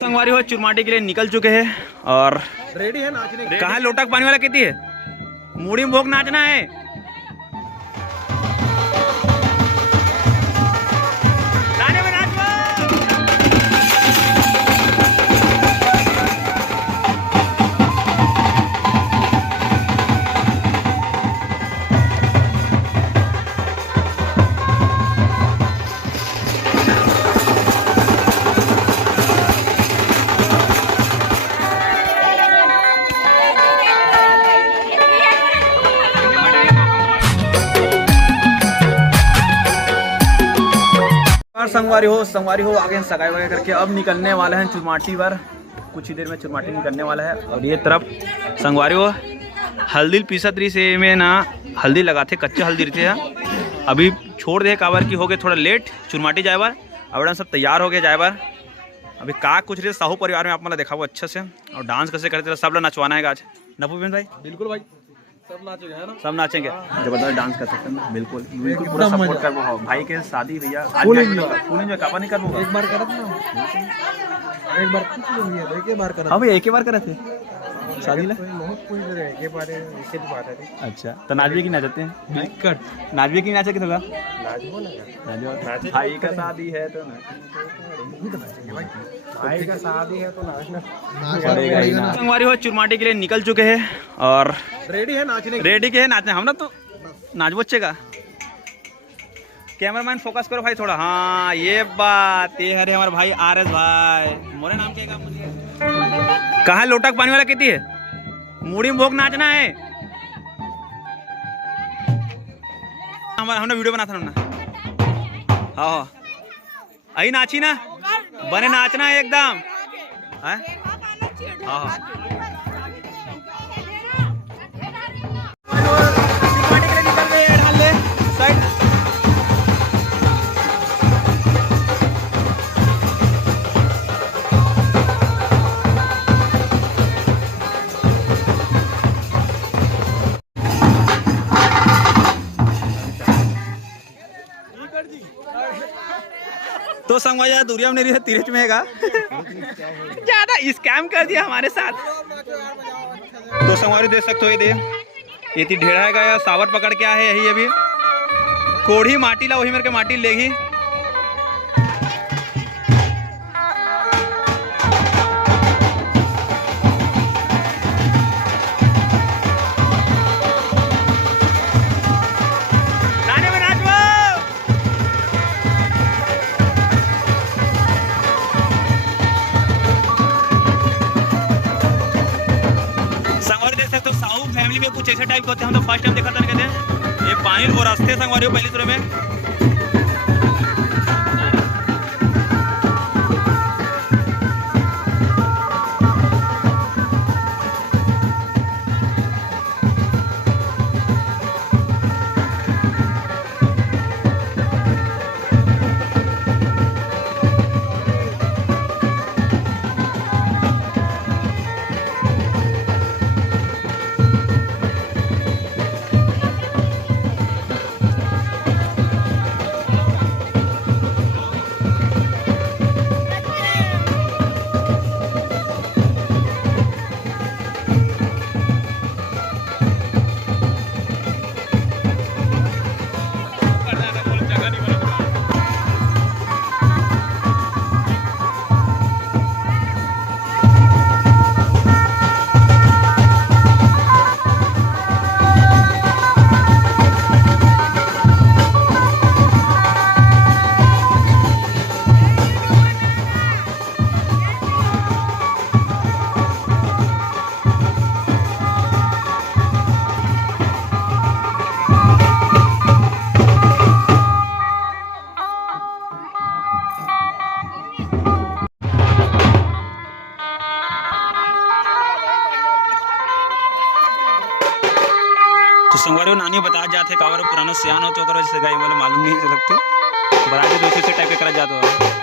संगवारी हो चुरमाटी के लिए निकल चुके हैं और रेडी है नाचने। कहाँ लोटक पानी वाला कहती है मूड़ी में भोग नाचना है। नाने में नाचो। संगवारी हो आगे सगाई वगाई करके अब निकलने वाले हैं चुरमाटी पर। कुछ ही देर में चुरमाटी निकलने वाला है और ये तरफ संगवारी हो हल्दी पीसत रही से में ना हल्दी लगाते कच्चे हल्दी रहते हैं। अभी छोड़ दे काबर की हो गए थोड़ा लेट चुरमाटी जाए बार। अब सब तैयार हो गए जाए बार। अभी का कुछ रहे साहू परिवार में आप मतलब देखा वो अच्छे से और डांस कैसे करते सब लोग नचवाना है आज। नपू भाई बिल्कुल भाई सब नाचेंगे है ना। सब नाचेंगे जबरदस्त डांस कर सकते हैं। बिल्कुल बिल्कुल पूरा सपोर्ट कर वो भाई के शादी भैया फुल एंजॉय कापा नहीं करबो। एक बार करत ना एक बार कुछ नहीं है एक बार करत। हां भाई एक ही बार करे थे शादी ला बहुत कोई रहे एक बार एक ही बात है। अच्छा तो नाचवे की नाचते हैं बिल्कुल नाचवे की नाचे की होगा नाचबो ना भाई का शादी है तो भाई का शादी है तो नाचना पड़ेगा ही ना। संगवारी हो चुरमाटी के लिए निकल चुके हैं और रेडी है नाचने। रेडी के है नाचने हम ना तो नाच बच्चे का। कैमरामैन फोकस करो भाई थोड़ा। हाँ ये बात ये है हमारे भाई RS भाई मोरे नाम क्या मुझे कहाँ लोटक पानी वाला कहती है मूड़ी में भोग नाचना है। हमने वीडियो बना था ना। हाँ आई नाची ना बने नाचना है एकदम। हाँ तो संगवाया दूरिया में नहीं रहे तिरच में हैगा ज्यादा स्कैम कर दिया हमारे साथ। तो संगवारी देख सकते हो ये ती ढेड़ा हैगा या सावर पकड़ के है यही अभी कोढ़ी माटी ला वही मेरे के माटी लेगी। फैमिली में कुछ ऐसे टाइप के होते हैं। हम तो फर्स्ट टाइम देखा था कहते हैं ये पानी और रास्ते संगवारी हो पहली तरह में। तो संगवारी नानी बता जाते कावर पुराना सियान हो तो अगर जैसे गाय वाले मालूम नहीं हो सकते बता दे तो इसी टाइप के करा जाता है।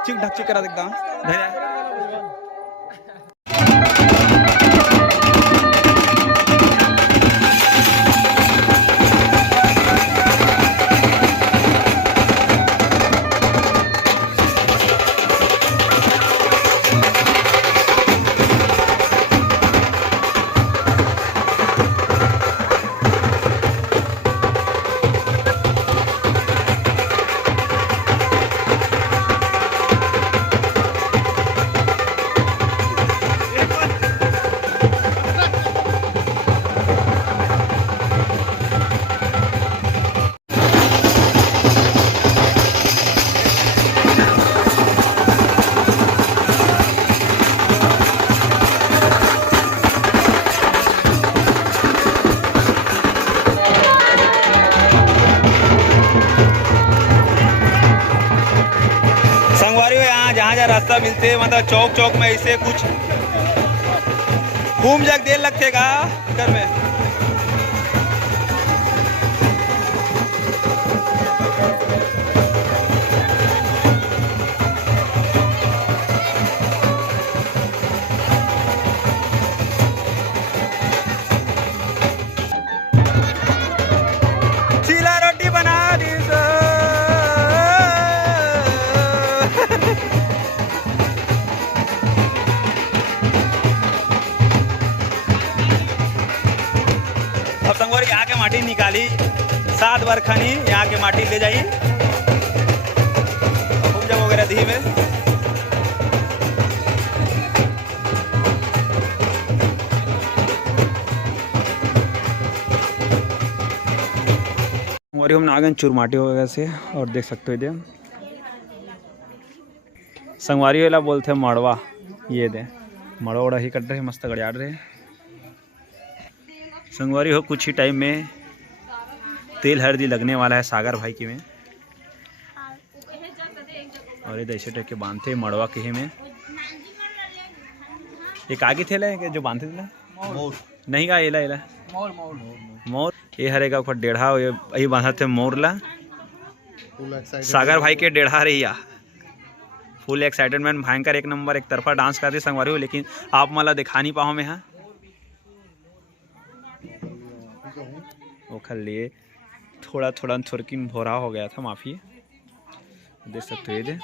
ढकचिक ढकचिक करा एकदम धन्यवाद। संगवारी हो यहाँ जहाँ जहाँ रास्ता मिलते हैं मतलब चौक चौक में ऐसे कुछ घूम जग देर लगते का घर में। चीला रोटी बना दी सो। अब संगवारी यहाँ के माटी निकाली 7 बार खानी यहाँ के माटी ले जाई पूजा वगैरह दी में। संगवारी हम नागन चुरमाटी वगैरह से और देख सकते हो इधर संगवारी वाला बोलते हैं मड़वा। ये दे मड़वा वड़ा ही कट रहे मस्त गड़ियाड़ रहे संगवारी हो। कुछ ही टाइम में तेल हल्दी लगने वाला है सागर भाई के में और इधर ऐसे के बांधते मड़वा के में। एक आगे थे ला जो बांधते थे मोर नहीं का एला एला मोर मोर मोर ये हरेगा ऊपर डेढ़ा यही बांधा थे मोर ला सागर भाई के डेढ़ा रही फुल एक्साइटेडमेंट भयंकर एक नंबर एक तरफा डांस करते संगवारी हो। लेकिन आप मला दिखा नहीं पाओ मैं हाँ वो खल लिए थोड़ा थोड़ा थोड़किन भोरा हो गया था माफ़ी देख सकते हो ये दे।